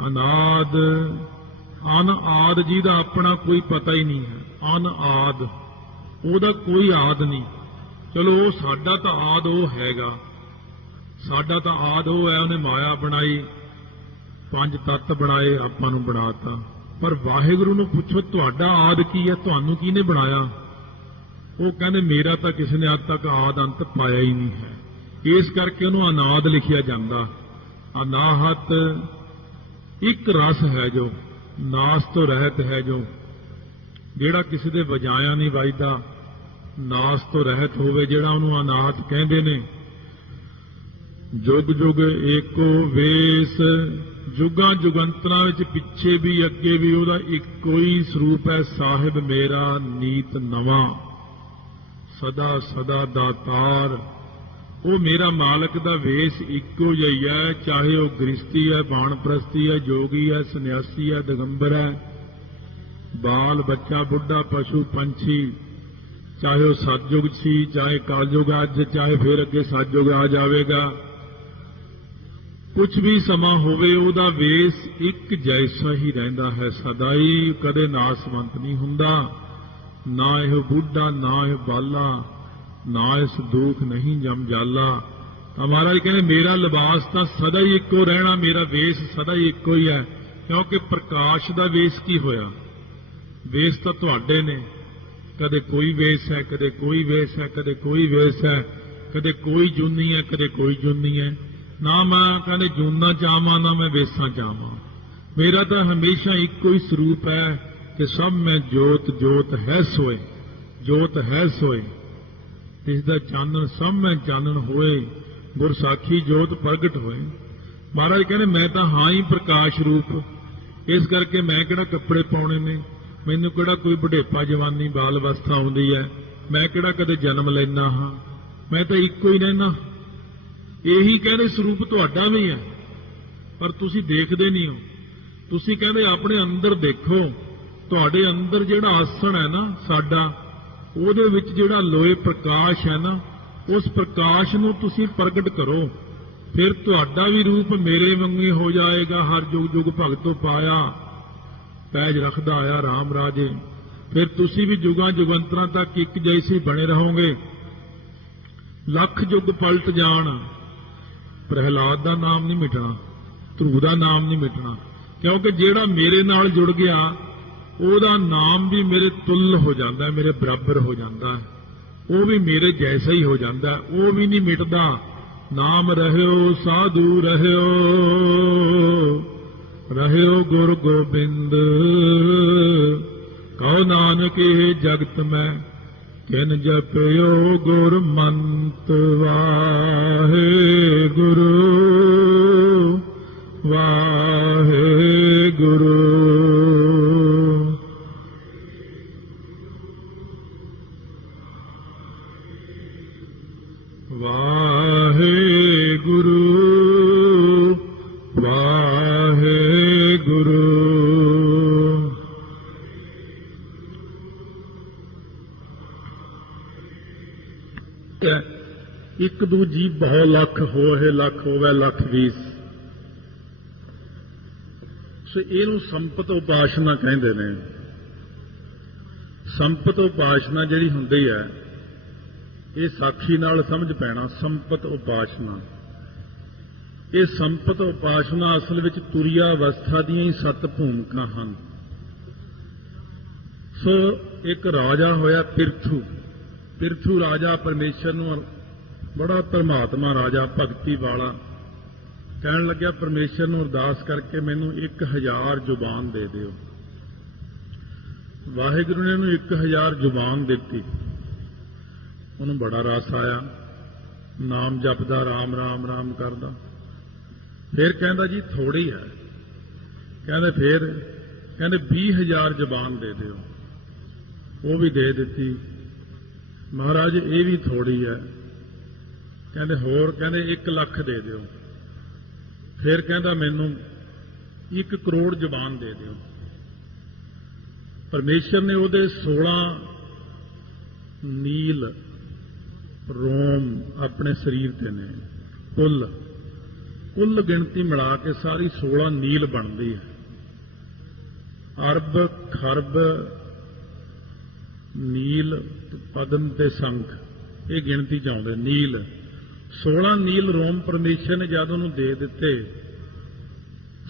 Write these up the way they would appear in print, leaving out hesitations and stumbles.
अनाद अन आद जी का अपना कोई पता ही नहीं है। अन आद ਉਹਦਾ कोई आद नहीं। चलो वो साडा तो आद वो हैगा, साडा तो आद वो है, उन्हें माया बनाई, पंज तत्त बनाए, आपां नूं बनाता। पर वाहिगुरू नूं पुछो तुहाडा आद की है, तुहानूं किहने बनाया? वो कहंदे मेरा तो किसी ने अज तक आद अंत पाया ही नहीं है। इस करके उन्होंने अनाद लिखिया जाता। अनाहत एक रस है जो नास तो रहत है, जो ਜਿਹੜਾ ਕਿਸੇ ਦੇ ਵਜਾਇਆ ਨਹੀਂ ਵੱਜਦਾ, ਨਾਸ ਤੋਂ ਰਹਿਤ ਹੋਵੇ, ਜਿਹੜਾ ਉਹਨੂੰ ਅਨਾਥ ਕਹਿੰਦੇ ਨੇ। ਜੁਗ ਜੁਗ ਏਕੋ ਵੇਸ, ਜੁਗਾਂ ਜੁਗੰਤਰਾਂ ਵਿੱਚ ਪਿੱਛੇ ਵੀ ਅੱਗੇ ਵੀ ਉਹਦਾ ਇੱਕੋ ਹੀ ਸਰੂਪ ਹੈ। ਸਾਹਿਬ ਮੇਰਾ ਨੀਤ ਨਵਾਂ, ਸਦਾ ਸਦਾ ਦਾਤਾਰ। ਉਹ ਮੇਰਾ ਮਾਲਕ ਦਾ ਵੇਸ ਇੱਕੋ ਹੀ ਹੈ, ਚਾਹੇ ਉਹ ਗ੍ਰਸਤੀ ਹੈ, ਬਾਣਪ੍ਰਸਤੀ ਹੈ, ਜੋਗੀ ਹੈ, ਸੰਨਿਆਸੀ ਹੈ, ਦਿਗੰਬਰ ਹੈ, बाल बच्चा बुढ़ा पशु पंछी, चाहे वह सतयुग सी, चाहे कलयुग अज, चाहे फिर अगे सतयुग आ जाएगा, कुछ भी समा होवे, उहदा वेस एक जैसा ही रहिंदा है, सदा ही, कदे नासवंत नहीं हुंदा। ना यह बुढ़ा ना यह बाला, ना इस दुख नहीं जम जाला। तो महाराज कहते मेरा लिबास तो सदा ही इको रहना, मेरा वेस सदा ही इको ही है। क्योंकि प्रकाश का वेस की होया? वेस तो तुहाडे ने, कदे कोई वेस है, कदे कोई वेस है, कदे कोई वेस है, कदे कोई जूनी है, कदे कोई जूनी है। ना मैं कहते जूना चाहवा, ना मैं वेसा चाहवा। मेरा तो हमेशा इको ही स्वरूप है कि सब मैं जोत जोत है सोए, जोत है सोए, इसका चानन सब मैं चानन होए, गुरसाखी जोत प्रगट होए। महाराज कहते मैं तो हाँ ही प्रकाश रूप, इस करके मैं किहड़ा कपड़े पाउणे ने, मैनूं किहड़ा कोई बुढ़ेपा जवानी बाल अवस्था आउंदी है, मैं किहड़ा कदे जन्म लैना हाँ, मैं तो इक्को ही रहना। यही कहते स्वरूप तुहाडा भी है, पर तुसीं देखदे नहीं हो। तुसीं कहंदे अपने अंदर देखो, तुहाडे अंदर जिहड़ा आसण है ना साडा, ਉਹਦੇ ਵਿੱਚ ਜਿਹੜਾ ਲੋਏ प्रकाश है ना, उस प्रकाश ਨੂੰ ਤੁਸੀਂ प्रगट करो, फिर ਤੁਹਾਡਾ भी रूप मेरे वांगू हो जाएगा। हर जुग जुग भगतों पाया, पैज रखदा आया राम राजे। फिर तुसी भी जुगां जुगंतरां तक एक जैसे बने रहोगे। लख जुग पलट जान, प्रहलाद का नाम नहीं मिटना, ध्रुव का नाम नहीं मिटना, क्योंकि जेड़ा मेरे नाल जुड़ गया ਉਹਦਾ नाम भी मेरे तुल हो जाता है, मेरे बराबर हो जाता है, वो भी मेरे जैसा ही हो जाता है, वो भी नहीं मिटदा। नाम रहियो साधु रहियो, रहियो गुरु गोबिंद, कहो नानक ये जगत में किन जपियो गुर मंत। वाहे गुरु वाहे गुरु, वाहे गुरु वाहे गुरु। एक दू जी बहु लख होए, लख होवे लख बीस। सो इहनूं संपत उपासना कहंदे ने। संपत उपासना जिहड़ी हुंदी है, ये साखी नाल समझ पैना। संपत उपासना, ये संपत उपासना असल विच तुरिया अवस्था दी ही 7 भूमिका हैं। सो एक राजा होया पिरथू। पिरथू राजा परमेश्वर नूं बड़ा परमात्मा राजा भगती वाला, कहन लग्या परमेश्वर नूं अरदास करके मैनूं 1000 जुबान दे दिओ। वाहिगुरू ने उन्हें 1000 जुबान दिती। उन्होंने बड़ा रस आया, नाम जपदा राम राम राम करदा। फिर कहंदा जी थोड़ी है, कहंदे फिर कहंदे 20,000 जुबान दे दिओ। वो भी दे दी। महाराज ये भी थोड़ी है, कहंदे होर, कहंदे 1 लाख दे दिओ। फिर कहंदा मैनूं 1 करोड़ जुबान दे दिओ। परमेश्वर ने उहदे 16 नील रोम अपने शरीर ते ने, पुल कुल गिणती मिला के सारी 16 नील बनती है। अरब खरब नील पद्म ते संख ये गिणती च आउंदे नील। 16 नील रोम परमेश्वर ने जद उन्होंने दे दिते,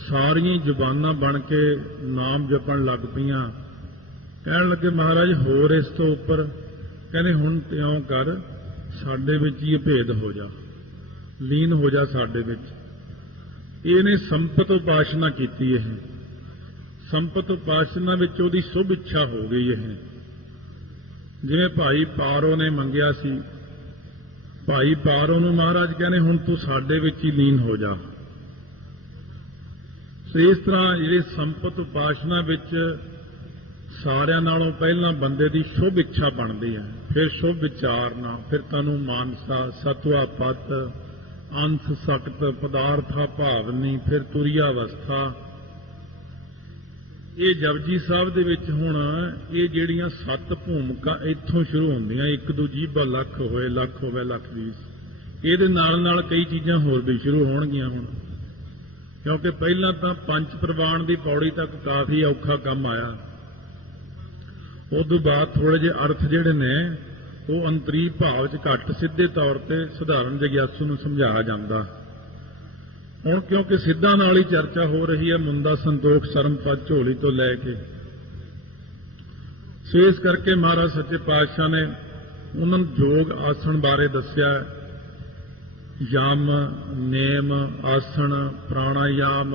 सारियां जबानां बन के नाम जपण लग पईयां। कहण लगे महाराज होर इस तो उपर, कहने हुण त्यों कर साडे विच ही भेद हो जा, लीन हो जा साडे विच। इहने संपत उपासना कीती। है संपत उपासना विच उहदी शुभ इच्छा हो गई। है जिवें भाई पारो ने मंगिया सी, भाई पारो नूं महाराज कहने हुण तू साडे विच ही लीन हो जा। सो इस तरह जिहड़ी संपत उपासना विच सारिਆਂ नालों पहलां बंदे दी शुभ इच्छा बनदी है, फिर शुभ विचारना, फिर तनु मानसा, सतवा पत, अंश सख्त, पदार्था भावनी, फिर तुरिया अवस्था। ये जपजी साहब दे विच हुण ये जिहड़ियां 7 भूमिका इत्थों शुरू होंदियां, एक दू जीभा लख होए, लख होवे, लख 20। ਇਹਦੇ ਨਾਲ ਨਾਲ कई चीज़ां होर भी शुरू होणगीਆਂ हुण, क्योंकि पहलां तां पंच प्रवाण की पौड़ी तक काफ़ी औखा काम आया। उस बाद थोड़े जे अर्थ जिहड़े ने वो अंतरी भाव च घट सीधे तौर पर सधारण जग्यासू नूं समझाया जाता। हुण क्योंकि सिद्धां नाल ही चर्चा हो रही है, मुंदा संतोख शर्म पद झोली तो लैके, सो इस करके महाराज सच्चे पातशाह ने उन्होंने योग आसन बारे दस्या। यम नेम आसन प्राणायाम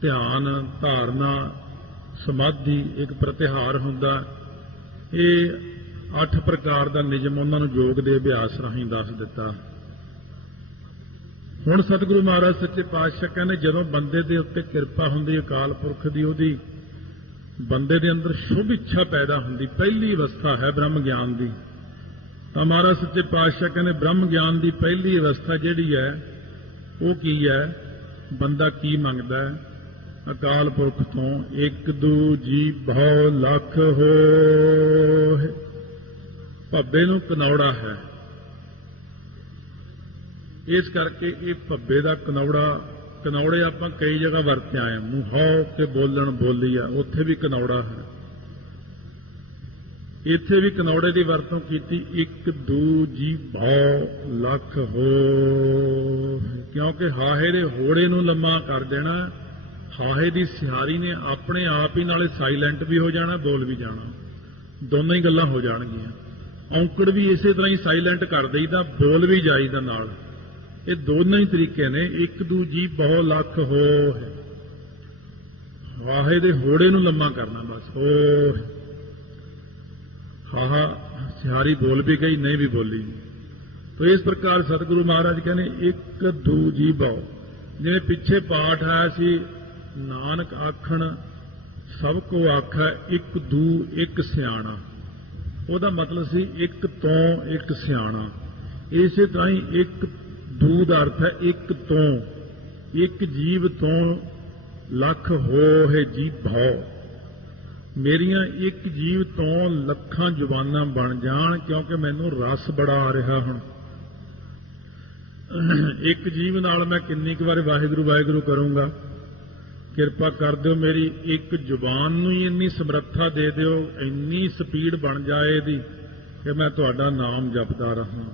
ध्यान धारना समाधि एक प्रतिहार हुंदा। ये 8 प्रकार का नियम उन्होंने योग के अभ्यास राहीं दस दिता। हुण सतगुरु महाराज सच्चे पातशाह कहने जदों बंदे दे उत्ते किरपा हुंदी अकाल पुरख दी, उहदी बंदे दे अंदर शुभ इच्छा पैदा हुंदी, पहली अवस्था है ब्रह्म ज्ञान दी। तो महाराज सच्चे पातशाह कहने ब्रह्म ज्ञान की पहली अवस्था जिहड़ी है वो की है, बंदा की मंगदा है अकाल पुरख तो, एक दू जी भौ लख हो। भब्बे नूं कनौड़ा है, इस करके ये भब्बे का कनौड़ा, कनौड़े आपां कई जगह वरते आए, मुहाओ के बोलन बोली है, उत्थे भी कनौड़ा है। इत्थे भी कनौड़े की वरतों की, एक दू जी भौ लख हो, क्योंकि हाहे दे होड़े नूं लम्मा कर देना। हाहे की सिहारी ने अपने आप ही नाले साइलेंट भी हो जाना, बोल भी जाना, दोनों ही गल्लां हो जाणगियां। औंकड़ भी इसे तरह ही साइलेंट कर देईदा, बोल भी जाईदा नाल। ये दोनों ही तरीके ने, एक दू जी बहु लख हो है, हाहे दे होड़े नूं लम्मा करना बस हो। हाहा सिहारी बोल भी गई, नहीं भी बोली। तो इस प्रकार सतगुरु महाराज कहने एक दू जी बहु, जिवें पिछे पाठ आया सी, नानक आखण सब को आखा एक दू एक सियाणा, ਉਹਦਾ मतलब सी एक तो एक सियाणा। इसे तरह ही एक दू का अर्थ है एक तो, एक जीव तो लख हो है जी भौ। मेरिया एक जीव तो लखां जुबानां बन जाण, क्योंकि मैनू रस बड़ा आ रहा। हुण एक जीव नाल मैं किन्नी क वार वाहिगुरू वाहिगुरू करूँगा, किरपा कर दिओ मेरी एक जुबान नूं ही इन्नी समर्था दे दिओ, इन्नी स्पीड बन जाए इहदी कि मैं तुहाडा नाम जपदा रहां।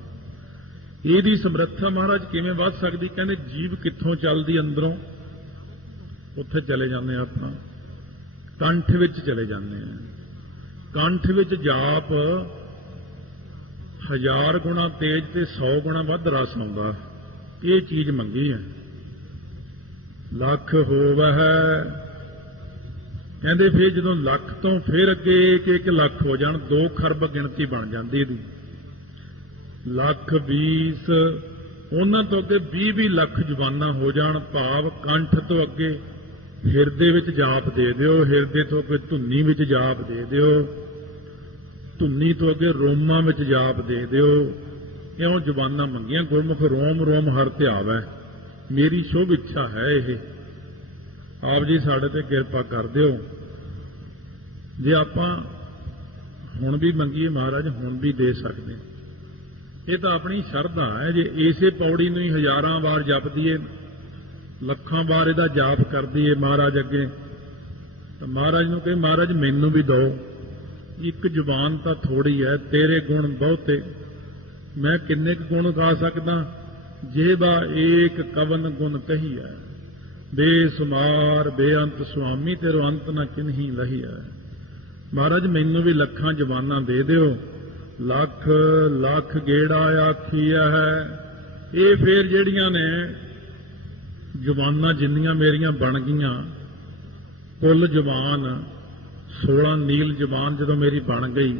इहदी समर्था महाराज किवें वध सकदी? कहंदे जीव कित्थों चलदी अंदरों, उत्थे चले जाने आपां, कंठ विच चले जाने। कंठ विच जाप 1000 गुणा तेज ते 100 गुणा वध रस आउंदा। ये चीज मंगी है। लख होवह, कहते फिर जो लख तो फिर अगे एक एक लख हो जान, 2 खरब गिणती बन जाती है। लख 20, उन्हां तो अगे 20 लख जुबाना हो जान, भाव कंठ तो अगे हिरदे विच जाप दे दिओ, हिरदे तो अगे धुनी विच जाप दे दिओ, धुनी तो अगे रोमां विच जाप दे दिओ। इउं जुबाना मंगियां, गुरमुख रोम रोम हर ध्यावै। मेरी शुभ इच्छा है ये, आप जी साढ़े ते किरपा कर दिओ। जे आपां हुण भी मंगीए महाराज हुण भी दे सकते। ये तो अपनी शरधा है। जे इसे पौड़ी नूं ही 1000 वार जप दीए ਲੱਖਾਂ ਵਾਰ ਇਹਦਾ ਜਾਪ ਕਰਦੀ ਏ महाराज ਅੱਗੇ। ਤਾਂ महाराज ਨੂੰ ਕਹੇ महाराज ਮੈਨੂੰ ਵੀ ਦਿਓ, ਇੱਕ ਜ਼ੁਬਾਨ ਤਾਂ ਥੋੜੀ ਹੈ, ਤੇਰੇ ਗੁਣ ਬਹੁਤੇ, मैं किन्ने क गुण गा सकदा। जेबा एक कवन गुण कही है, बेसुमार बेअंत स्वामी तेरो अंत न किन्ही लही है। महाराज मैनू भी लखां जवाना दे दिओ, लख लख गेड़ा आखिया है। ये फिर ਜਿਹੜੀਆਂ ने जवाना जिन्नियां मेरियां बन गईयां, कुल जवान 16 नील जवान जदों मेरी बन गई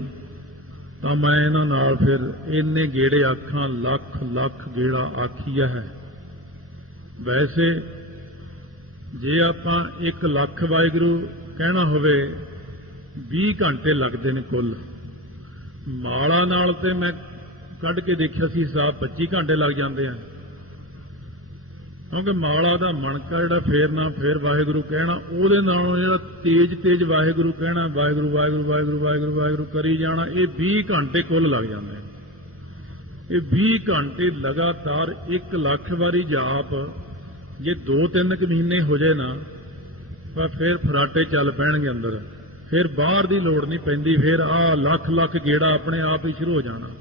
ਤਾਂ मैं इन्हां नाल फिर इन्ने गेड़े आखां, लख लख गेड़ा आखिया है। वैसे जे आपां 1 ਲੱਖ वाहिगुरू कहना होवे 20 घंटे लगते ने कुल। माला नाल ते मैं कढ़ के देखिया सी हिसाब 25 घंटे लग जाते हैं, क्योंकि माला का मणका जिहड़ा फेरना फिर वाहिगुरू कहना, ਉਹਦੇ ਨਾਲੋਂ ਜਿਹੜਾ तेज तेज वाहिगुरू कहना, वाहिगुरू वाहिगुरू वाहिगुरू वाहिगुरू वाहिगुरू करी जाना, ये 20 घंटे कुल लग जाते हैं। ये 20 घंटे लगातार 1 ਲੱਖ वारी जाप जे 2-3 महीने हो जाए ना, पर फिर फराटे चल पैणगे अंदर, फिर बाहर की लोड़ नहीं पैंदी, फिर आ लख लख गेड़ा अपने आप ही शुरू हो जाना।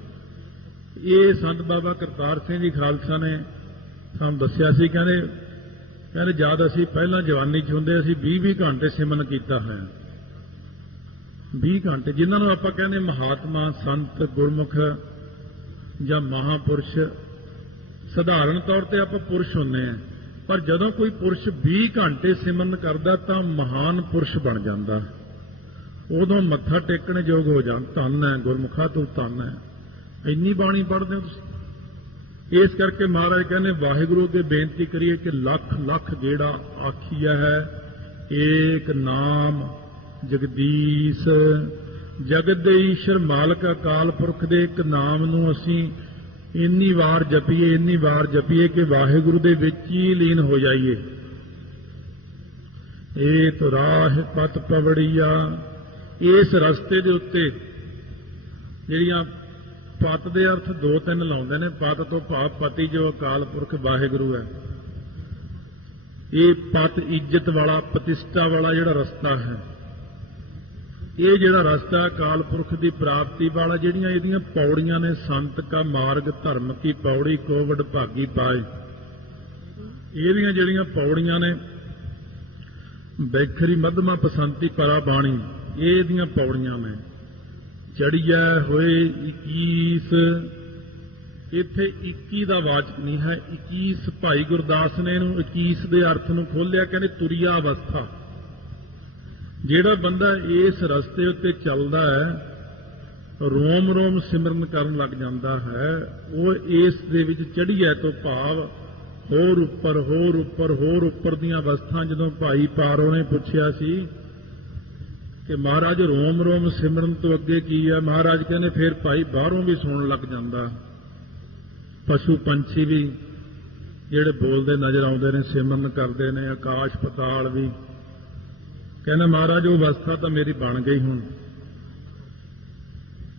ये संत बाबा करतार सिंह जी खालसा ने ਸਾਨੂੰ ਦੱਸਿਆ ਸੀ। ਕਹਿੰਦੇ ਜਦ ਅਸੀਂ ਪਹਿਲਾਂ ਜਵਾਨੀ 'ਚ ਹੁੰਦੇ ਅਸੀਂ 20-20 ਘੰਟੇ ਸਿਮਰਨ ਕੀਤਾ ਹੈ। 20 ਘੰਟੇ ਜਿਨ੍ਹਾਂ ਨੂੰ ਆਪਾਂ ਕਹਿੰਦੇ ਮਹਾਤਮਾ, ਸੰਤ, ਗੁਰਮੁਖ ਜਾਂ ਮਹਾਪੁਰਸ਼, ਸਧਾਰਨ ਤੌਰ ਤੇ ਆਪਾਂ ਪੁਰਸ਼ ਹੁੰਦੇ ਆ, ਪਰ ਜਦੋਂ ਕੋਈ ਪੁਰਸ਼ 20 ਘੰਟੇ ਸਿਮਰਨ ਕਰਦਾ ਤਾਂ ਮਹਾਨ ਪੁਰਸ਼ ਬਣ ਜਾਂਦਾ। ਉਦੋਂ ਮੱਥਾ ਟੇਕਣ ਯੋਗ ਹੋ ਜਾਂ। ਧੰਨ ਹੈ ਗੁਰਮੁਖਾ ਤੂੰ, ਧੰਨ ਹੈ। ਇੰਨੀ ਬਾਣੀ ਪੜ੍ਹਦੇ ਹੋ ਤੁਸੀਂ। इस करके महाराज कहने वाहिगुरू के बेनती करिए कि लख लख गेड़ा आखिया है, एक नाम जगदीश जगत दे ईश्वर मालक अकाल पुरख दे एक नाम नूं असीं इन्नी वार जपीए कि वाहिगुरू दे विच ही लीन हो जाइए। ए तो राह पत पवड़िया, इस रस्ते दे उत्ते जिहड़ियां पत के अर्थ 2-3 लाउंदे ने। पत तो भाव पति जो अकाल पुरख वाहिगुरू है। ये पत इज्जत वाला, प्रतिष्ठा वाला जिहड़ा रस्ता है, ये जिहड़ा रस्ता अकाल पुरख की प्राप्ति वाला, जिहड़ियां इहदियां पौड़ियां ने, संत का मार्ग धर्म की पौड़ी को वडभागी पाए, इहदियां जिहड़ियां पौड़ियां ने, बैखरी मध्यमा पसंती परा बाणी, ये इहदियां पौड़ियां ने। चढ़िया होए 21, इत्थे 21 का वाचक नहीं है, 21 भाई गुरदास ने इहनूं 21 के अर्थ नूं खोलिया, कहने तुरिया अवस्था। जिहड़ा बंदा इस रस्ते उत्ते चलदा है, रोम रोम सिमरन करन लग जाता है, वो इस दे विच चढ़िया तो भाव होर उपर होर उपर होर उपर दीयां अवस्था। जदों भाई पारो ने पुछया सी कि महाराज रोम रोम सिमरन तो अगे की है, महाराज कहने फिर भाई बाहरों भी सुन लग जाता, पशु पंछी भी जिहड़े बोलते नजर आउंदे ने, सिमरन करते हैं, आकाश पताल भी। कहने महाराज वो अवस्था तो मेरी बन गई हुण।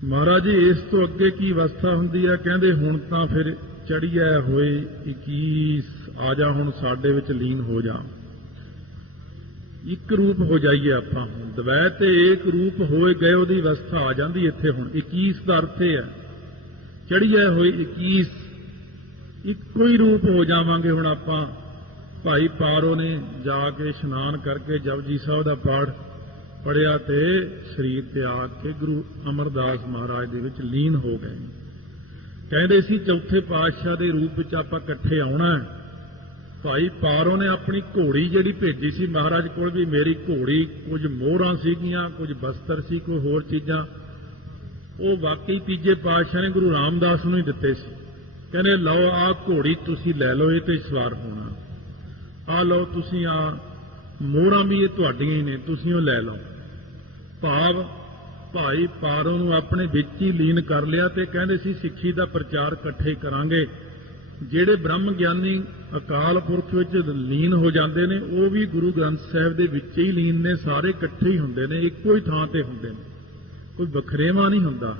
महाराज जी इस तो अगे की अवस्था हुंदी है? कहंदे हुण तां फिर चढ़िया होए 21, आ जा हुण साडे विच लीन हो जा, एक रूप हो जाइए आपां। द्वैत एक रूप होए गए उहदी अवस्था आ जाती इत्थे। हुण 21 का अर्थ है चढ़िया होए 21, इक्को ही रूप हो जावांगे हुण आपां। भाई पारो ने जाके इशनान करके जपजी साहब का पाठ पढ़िया ते शरीर त्याग के गुरु अमरदास महाराज दे विच लीन हो गए। कहंदे सी चौथे पातशाह दे रूप विच आपां इकट्ठे आउणा है। भाई पारो ने अपनी घोड़ी जिहड़ी भेजी सी महाराज कोल भी, मेरी घोड़ी कुछ मोहरां सीगियां, कुछ बस्तर सी, कोई होर चीज़ां, वो वाकई तीजे पातशाह ने गुरु रामदास नूं ही दित्ते सी। कहने लो आ घोड़ी तुसीं लै लो, ये ते सवार होना, आ लो तुसीं आ मोहरां भी ये तुहाडीआं ही ने, तुसीं वो लै लो। भाव भाई पारो नूं अपने विच ही लीन कर लिया ते कहंदे सी सिੱਖੀ दा प्रचार इकट्ठे करांगे। ਜਿਹੜੇ ब्रह्म ਗਿਆਨੀ अकाल पुरख ਵਿੱਚ ਲੀਨ ਹੋ ਜਾਂਦੇ ਨੇ, ਉਹ ਵੀ ਗੁਰੂ ਗ੍ਰੰਥ ਸਾਹਿਬ ਦੇ ਵਿੱਚ ਹੀ ਲੀਨ ਨੇ, ਸਾਰੇ ਇਕੱਠੇ ਹੀ ਹੁੰਦੇ ਨੇ, ਇੱਕੋ ਹੀ ਥਾਂ ਤੇ ਹੁੰਦੇ ਨੇ, ਕੋਈ ਵਖਰੇਵਾ ਨਹੀਂ ਹੁੰਦਾ।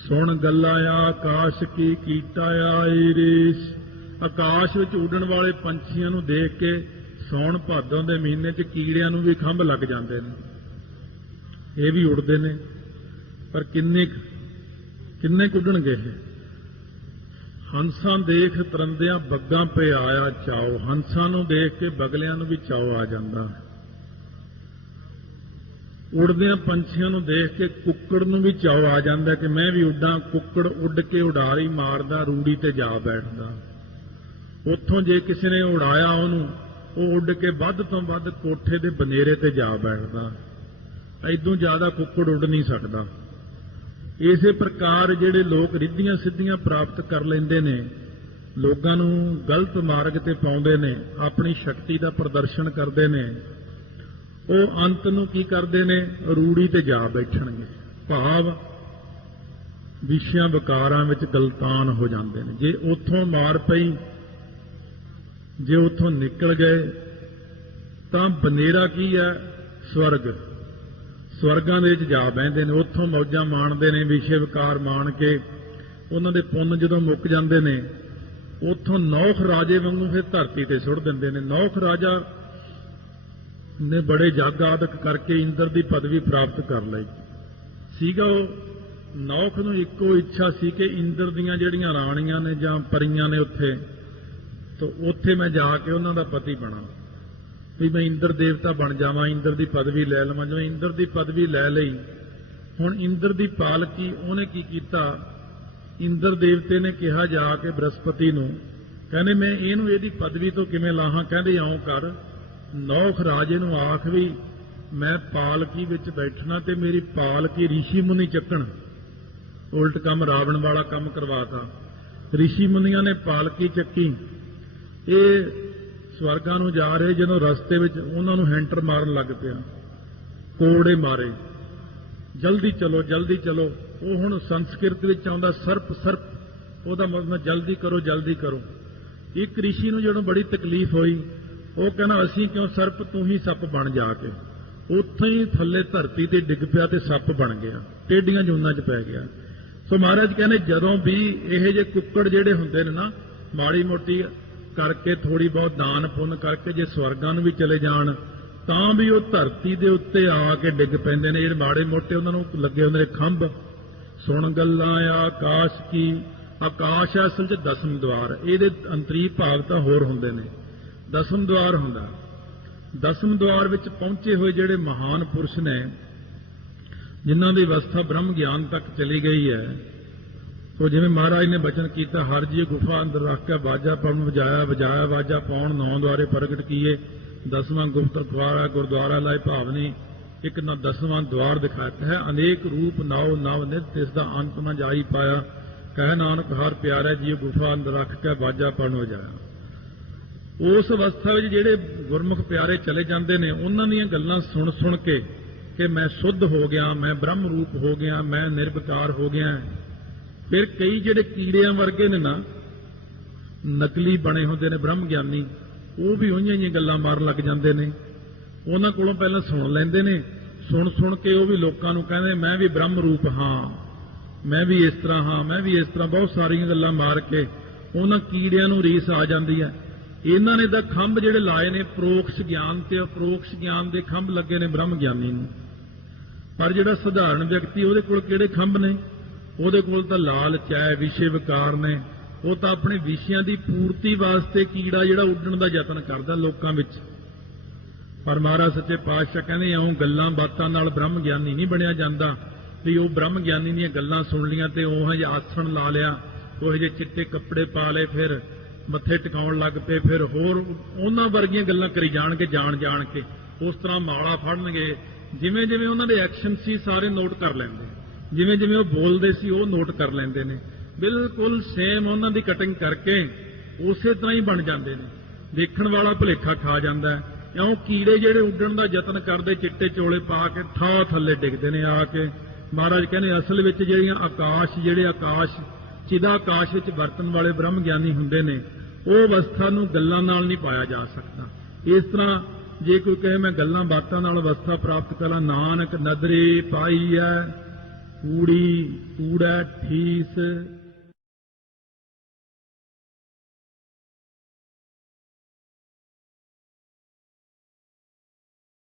ਸੁਣ ਗੱਲਾਂ ਆਕਾਸ਼ ਕੀ ਕੀਟਾ ਆਈ ਰੇਸ, ਆਕਾਸ਼ ਵਿੱਚ ਉੱਡਣ ਵਾਲੇ ਪੰਛੀਆਂ ਨੂੰ ਦੇਖ ਕੇ ਸੌਣ ਭਾਦੋਂ ਦੇ ਮਹੀਨੇ 'ਚ ਕੀੜਿਆਂ ਨੂੰ ਵੀ ਖੰਭ ਲੱਗ ਜਾਂਦੇ ਨੇ। ਇਹ ਵੀ ਉੱਡਦੇ ਨੇ, ਪਰ ਕਿੰਨੇ ਕੁ ਉੱਡਣਗੇ ਇਹ। ਹੰਸਾਂ ਦੇਖ ਤਰੰਦਿਆਂ ਬੱਗਾਂ ਪੇ ਆਇਆ ਚਾਓ। ਹੰਸਾਂ ਨੂੰ ਦੇਖ ਕੇ ਬਗਲਿਆਂ ਨੂੰ ਵੀ ਚਾਓ ਆ ਜਾਂਦਾ। ਉੜਦਿਆਂ ਪੰਛੀਆਂ ਨੂੰ ਦੇਖ ਕੇ ਕੁੱਕੜ ਨੂੰ ਵੀ ਚਾਓ ਆ ਜਾਂਦਾ ਕਿ ਮੈਂ ਵੀ ਉੱਡਾਂ। ਕੁੱਕੜ ਉੱਡ ਕੇ ਉਡਾਰੀ ਮਾਰਦਾ, ਰੂੜੀ ਤੇ ਜਾ ਬੈਠਦਾ। ਉੱਥੋਂ ਜੇ ਕਿਸੇ ਨੇ ਉਡਾਇਆ ਉਹਨੂੰ, ਉਹ ਉੱਡ ਕੇ ਵੱਧ ਤੋਂ ਵੱਧ ਕੋਠੇ ਦੇ ਬਨੇਰੇ ਤੇ ਜਾ ਬੈਠਦਾ। ਐਦੋਂ ਜ਼ਿਆਦਾ ਕੁੱਕੜ ਉੱਡ ਨਹੀਂ ਸਕਦਾ। ਇਸੇ ਪ੍ਰਕਾਰ ਜਿਹੜੇ ਲੋਕ ਰਿੱਧੀਆਂ ਸਿੱਧੀਆਂ ਪ੍ਰਾਪਤ ਕਰ ਲੈਂਦੇ ਨੇ, ਲੋਕਾਂ ਨੂੰ ਗਲਤ ਮਾਰਗ ਤੇ ਪਾਉਂਦੇ ਨੇ, ਆਪਣੀ ਸ਼ਕਤੀ ਦਾ ਪ੍ਰਦਰਸ਼ਨ ਕਰਦੇ ਨੇ, ਉਹ ਅੰਤ ਨੂੰ ਕੀ ਕਰਦੇ ਨੇ? ਰੂੜੀ ਤੇ ਜਾ ਬੈਠਣਗੇ। ਭਾਵ ਵਿਸ਼ਿਆਂ ਵਿਕਾਰਾਂ ਵਿੱਚ ਗਲਤਾਨ ਹੋ ਜਾਂਦੇ ਨੇ। ਜੇ ਉੱਥੋਂ ਮਾਰ ਪਈ, ਜੇ ਉੱਥੋਂ ਨਿਕਲ ਗਏ ਤਾਂ ਬਨੇਰਾ ਕੀ ਹੈ? ਸਵਰਗ। ਸਵਰਗਾਂ ਦੇ ਵਿੱਚ ਜਾ ਬਹਿੰਦੇ ਨੇ, ਉੱਥੋਂ ਮੌਜਾਂ ਮਾਣਦੇ ਨੇ, ਵਿਸ਼ੇ ਵਿਕਾਰ ਮਾਣ ਕੇ ਉਹਨਾਂ ਦੇ ਪੁੰਨ ਜਦੋਂ ਮੁੱਕ ਜਾਂਦੇ ਨੇ, ਉੱਥੋਂ ਨੌਖ ਰਾਜੇ ਵਾਂਗੂ ਫਿਰ ਧਰਤੀ ਤੇ ਸੁੱਟ ਦਿੰਦੇ ਨੇ। ਨੌਖ ਰਾਜਾ ਨੇ ਬੜੇ ਜੱਗ ਆਦਿਕ ਕਰਕੇ ਇੰਦਰ ਦੀ ਪਦਵੀ ਪ੍ਰਾਪਤ ਕਰ ਲਈ ਸੀਗਾ। ਉਹ ਨੌਖ ਨੂੰ ਇੱਕੋ ਇੱਛਾ ਸੀ ਕਿ ਇੰਦਰ ਦੀਆਂ ਜਿਹੜੀਆਂ ਰਾਣੀਆਂ ਨੇ ਜਾਂ ਪਰੀਆਂ ਨੇ ਉੱਥੇ ਮੈਂ ਜਾ ਕੇ ਉਹਨਾਂ ਦਾ ਪਤੀ ਬਣਾ, ਵੀ ਮੈਂ ਇੰਦਰ ਦੇਵਤਾ ਬਣ ਜਾਵਾਂ, ਇੰਦਰ ਦੀ ਪਦਵੀ ਲੈ ਲਵਾਂ। ਜਦੋਂ ਇੰਦਰ ਦੀ ਪਦਵੀ ਲੈ ਲਈ, ਹੁਣ ਇੰਦਰ ਦੀ ਪਾਲਕੀ ਉਹਨੇ ਕੀ ਕੀਤਾ? ਇੰਦਰ ਦੇਵਤੇ ਨੇ ਕਿਹਾ ਜਾ ਕੇ ਬ੍ਰਹਸਪਤੀ ਨੂੰ, ਕਹਿੰਦੇ ਮੈਂ ਇਹਦੀ ਪਦਵੀ ਤੋਂ ਕਿਵੇਂ ਲਾਹਾਂ? ਕਹਿੰਦੇ ਇਉਂ ਕਰ, ਨੌਖ ਰਾਜੇ ਨੂੰ ਆਖ ਵੀ ਮੈਂ ਪਾਲਕੀ ਵਿੱਚ ਬੈਠਣਾ ਤੇ ਮੇਰੀ ਪਾਲਕੀ ਰਿਸ਼ੀ ਮੁਨੀ ਚੱਕਣ। ਉਲਟ ਕੰਮ, ਰਾਵਣ ਵਾਲਾ ਕੰਮ ਕਰਵਾਤਾ। ਰਿਸ਼ੀ ਮੁਨੀਆਂ ਨੇ ਪਾਲਕੀ ਚੱਕੀ। ਇਹ ਸਵਰਗਾਂ ਨੂੰ ਜਾ ਰਹੇ, ਜਦੋਂ ਰਸਤੇ ਵਿੱਚ ਉਹਨਾਂ ਨੂੰ ਹੈਂਟਰ ਮਾਰਨ ਲੱਗ ਪਿਆ, ਕੋੜੇ ਮਾਰੇ, ਜਲਦੀ ਚਲੋ ਜਲਦੀ ਚਲੋ। ਉਹ ਹੁਣ ਸੰਸਕ੍ਰਿਤ ਵਿੱਚ ਆਉਂਦਾ ਸਰਪ, ਉਹਦਾ ਮਤਲਬ ਜਲਦੀ ਕਰੋ ਜਲਦੀ ਕਰੋ। ਇੱਕ ਰਿਸ਼ੀ ਨੂੰ ਜਦੋਂ ਬੜੀ ਤਕਲੀਫ ਹੋਈ, ਉਹ ਕਹਿੰਦਾ ਅਸੀਂ ਕਿਉਂ ਸਰਪ, ਤੂੰ ਹੀ ਸੱਪ ਬਣ ਜਾ ਕੇ। ਉੱਥੇ ਹੀ ਥੱਲੇ ਧਰਤੀ ਤੇ ਡਿੱਗ ਪਿਆ ਤੇ ਸੱਪ ਬਣ ਗਿਆ, ਟੇਡੀਆਂ ਜੂਨਾਂ 'ਚ ਪੈ ਗਿਆ। ਸੋ ਮਹਾਰਾਜ ਕਹਿੰਦੇ ਜਦੋਂ ਵੀ ਇਹ ਜੇ ਕੁੱਕੜ ਜਿਹੜੇ ਹੁੰਦੇ ਨੇ ਨਾ, ਮਾੜੀ ਮੋਟੀ ਕਰਕੇ ਥੋੜੀ ਬਹੁਤ ਦਾਨ ਪੁੰਨ ਕਰਕੇ ਜੇ ਸਵਰਗਾਂ ਨੂੰ ਵੀ ਚਲੇ ਜਾਣ, ਤਾਂ ਵੀ ਉਹ ਧਰਤੀ ਦੇ ਉੱਤੇ ਆ ਕੇ ਡਿੱਗ ਪੈਂਦੇ ਨੇ। ਜਿਹੜੇ ਮਾੜੇ ਮੋਟੇ ਉਹਨਾਂ ਨੂੰ ਲੱਗੇ ਹੁੰਦੇ ਨੇ ਖੰਭ। ਸੁਣ ਗੱਲਾਂ ਆਕਾਸ਼ ਕੀ। ਆਕਾਸ਼ ਅਸਲ 'ਚ ਦਸਮ ਦੁਆਰ, ਇਹਦੇ ਅੰਤਰੀ ਭਾਗ ਤਾਂ ਹੋਰ ਹੁੰਦੇ ਨੇ। ਦਸਮ ਦੁਆਰ ਹੁੰਦਾ। ਦਸਮ ਦੁਆਰ ਵਿੱਚ ਪਹੁੰਚੇ ਹੋਏ ਜਿਹੜੇ ਮਹਾਨ ਪੁਰਸ਼ ਨੇ, ਜਿਨ੍ਹਾਂ ਦੀ ਅਵਸਥਾ ਬ੍ਰਹਮ ਗਿਆਨ ਤੱਕ ਚਲੀ ਗਈ ਹੈ, ਸੋ ਜਿਵੇਂ ਮਹਾਰਾਜ ਨੇ ਬਚਨ ਕੀਤਾ, ਹਰ ਜੀ ਗੁਫਾ ਅੰਦਰ ਰੱਖ ਕੇ ਬਾਜਾ ਪਾਉਣ ਵਜਾਇਆ ਬਾਜਾ ਪਾਉਣ, 9 ਦੁਆਰੇ ਪ੍ਰਗਟ ਕੀਏ, 10ਵਾਂ ਗੁਪਤ ਦੁਆਰਾ ਗੁਰਦੁਆਰਾ ਲਾਇ ਭਾਵਨੀ। ਇੱਕ ਨਾ 10ਵਾਂ ਦੁਆਰ ਦਿਖਾਇਆ ਹੈ, ਅਨੇਕ ਰੂਪ ਨਾਉ ਨਵ ਨਿਤ, ਇਸ ਦਾ ਅੰਤ ਨਾ ਜਾਈ ਪਾਇਆ। ਕਹਿ ਨਾਨਕ ਹਰ ਪਿਆਰਾ ਜੀ ਗੁਫਾ ਅੰਦਰ ਰੱਖ ਕੇ ਬਾਜਾ ਪਾਉਣ ਵਜਾਇਆ। ਉਸ ਅਵਸਥਾ ਵਿੱਚ ਜਿਹੜੇ ਗੁਰਮੁਖ ਪਿਆਰੇ ਚਲੇ ਜਾਂਦੇ ਨੇ, ਉਹਨਾਂ ਦੀਆਂ ਗੱਲਾਂ ਸੁਣ ਸੁਣ ਕੇ ਕਿ ਮੈਂ ਸੁੱਧ ਹੋ ਗਿਆ, ਮੈਂ ਬ੍ਰਹਮ ਰੂਪ ਹੋ ਗਿਆ, ਮੈਂ ਨਿਰਵਿਕਾਰ ਹੋ ਗਿਆ। ਫਿਰ ਕਈ ਜਿਹੜੇ ਕੀੜਿਆਂ ਵਰਗੇ ਨੇ ਨਾ, ਨਕਲੀ ਬਣੇ ਹੁੰਦੇ ਨੇ ਬ੍ਰਹਮ ਗਿਆਨੀ, ਉਹ ਵੀ ਉਹੀਆਂ ਜਿਹੀਆਂ ਗੱਲਾਂ ਮਾਰਨ ਲੱਗ ਜਾਂਦੇ ਨੇ। ਉਹਨਾਂ ਕੋਲੋਂ ਪਹਿਲਾਂ ਸੁਣ ਲੈਂਦੇ ਨੇ, ਸੁਣ ਕੇ ਉਹ ਵੀ ਲੋਕਾਂ ਨੂੰ ਕਹਿੰਦੇ ਮੈਂ ਵੀ ਬ੍ਰਹਮ ਰੂਪ ਹਾਂ, ਮੈਂ ਵੀ ਇਸ ਤਰ੍ਹਾਂ ਹਾਂ, ਮੈਂ ਵੀ ਇਸ ਤਰ੍ਹਾਂ, ਬਹੁਤ ਸਾਰੀਆਂ ਗੱਲਾਂ ਮਾਰ ਕੇ ਉਹਨਾਂ ਕੀੜਿਆਂ ਨੂੰ ਰੀਸ ਆ ਜਾਂਦੀ ਹੈ। ਇਹਨਾਂ ਨੇ ਤਾਂ ਖੰਭ ਜਿਹੜੇ ਲਾਏ ਨੇ ਪ੍ਰੋਕਸ਼ ਗਿਆਨ ਤੇ ਅਪਰੋਕਸ਼ ਗਿਆਨ ਦੇ ਖੰਭ ਲੱਗੇ ਨੇ ਬ੍ਰਹਮ ਗਿਆਨੀ ਨੂੰ। ਪਰ ਜਿਹੜਾ ਸਧਾਰਨ ਵਿਅਕਤੀ, ਉਹਦੇ ਕੋਲ ਕਿਹੜੇ ਖੰਭ ਨੇ? ਉਹਦੇ ਕੋਲ ਤਾਂ ਲਾਲਚ ਹੈ, ਵਿਸ਼ੇ ਵਿਕਾਰ ਨੇ। ਉਹ ਤਾਂ ਆਪਣੇ ਵਿਸ਼ਿਆਂ ਦੀ ਪੂਰਤੀ ਵਾਸਤੇ ਕੀੜਾ ਜਿਹੜਾ ਉੱਡਣ ਦਾ ਯਤਨ ਕਰਦਾ ਲੋਕਾਂ ਵਿੱਚ। ਪਰ ਮਹਾਰਾਜ ਸੱਚੇ ਪਾਤਸ਼ਾਹ ਕਹਿੰਦੇ ਇਉਂ ਗੱਲਾਂ ਬਾਤਾਂ ਨਾਲ ਬ੍ਰਹਮ ਗਿਆਨੀ ਨਹੀਂ ਬਣਿਆ ਜਾਂਦਾ, ਵੀ ਉਹ ਬ੍ਰਹਮ ਗਿਆਨੀ ਦੀਆਂ ਗੱਲਾਂ ਸੁਣ ਲੀਆਂ ਤੇ ਉਹ ਜਿਹੇ ਆਸਣ ਲਾ ਲਿਆ, ਉਹ ਜਿਹੇ ਚਿੱਟੇ ਕੱਪੜੇ ਪਾ ਲਏ, ਫਿਰ ਮੱਥੇ ਟਿਕਾਉਣ ਲੱਗ ਪਏ, ਫਿਰ ਹੋਰ ਉਹਨਾਂ ਵਰਗੀਆਂ ਗੱਲਾਂ ਕਰੀ ਜਾਣਗੇ ਜਾਣ ਕੇ। ਉਸ ਤਰ੍ਹਾਂ ਮਾਲਾ ਫੜਨਗੇ, ਜਿਵੇਂ ਜਿਵੇਂ ਉਹਨਾਂ ਦੇ ਐਕਸ਼ਨ ਸੀ ਸਾਰੇ ਨੋਟ ਕਰ ਲੈਂਦੇ, ਜਿਵੇਂ ਜਿਵੇਂ ਉਹ ਬੋਲਦੇ ਸੀ ਉਹ ਨੋਟ ਕਰ ਲੈਂਦੇ ਨੇ। ਬਿਲਕੁਲ ਸੇਮ ਉਹਨਾਂ ਦੀ ਕਟਿੰਗ ਕਰਕੇ ਉਸੇ ਤਰ੍ਹਾਂ ਹੀ ਬਣ ਜਾਂਦੇ ਨੇ। ਦੇਖਣ ਵਾਲਾ ਭੁਲੇਖਾ ਖਾ ਜਾਂਦਾ ਹੈ। ਇਉਂ ਕੀੜੇ ਜਿਹੜੇ ਉੱਡਣ ਦਾ ਯਤਨ ਕਰਦੇ, ਚਿੱਟੇ ਚੋਲੇ ਪਾ ਕੇ ਠਾ ਥੱਲੇ ਡਿੱਗਦੇ ਨੇ ਆ ਕੇ। ਮਹਾਰਾਜ ਕਹਿੰਦੇ ਅਸਲ ਵਿੱਚ ਜਿਹੜੀਆਂ ਜਿਹੜੇ ਆਕਾਸ਼ ਚਿਦਾ ਆਕਾਸ਼ ਵਿੱਚ ਵਰਤਣ ਵਾਲੇ ਬ੍ਰਹਮ ਗਿਆਨੀ ਹੁੰਦੇ ਨੇ, ਉਹ ਅਵਸਥਾ ਨੂੰ ਗੱਲਾਂ ਨਾਲ ਨਹੀਂ ਪਾਇਆ ਜਾ ਸਕਦਾ। ਇਸ ਤਰ੍ਹਾਂ ਜੇ ਕੋਈ ਕਹੇ ਮੈਂ ਗੱਲਾਂ ਬਾਤਾਂ ਨਾਲ ਅਵਸਥਾ ਪ੍ਰਾਪਤ ਕਰਾਂ, ਨਾਨਕ ਨਦਰੇ ਪਾਈ ਹੈ ਕੂੜੀ ਕੂੜਾ ਠੀਸ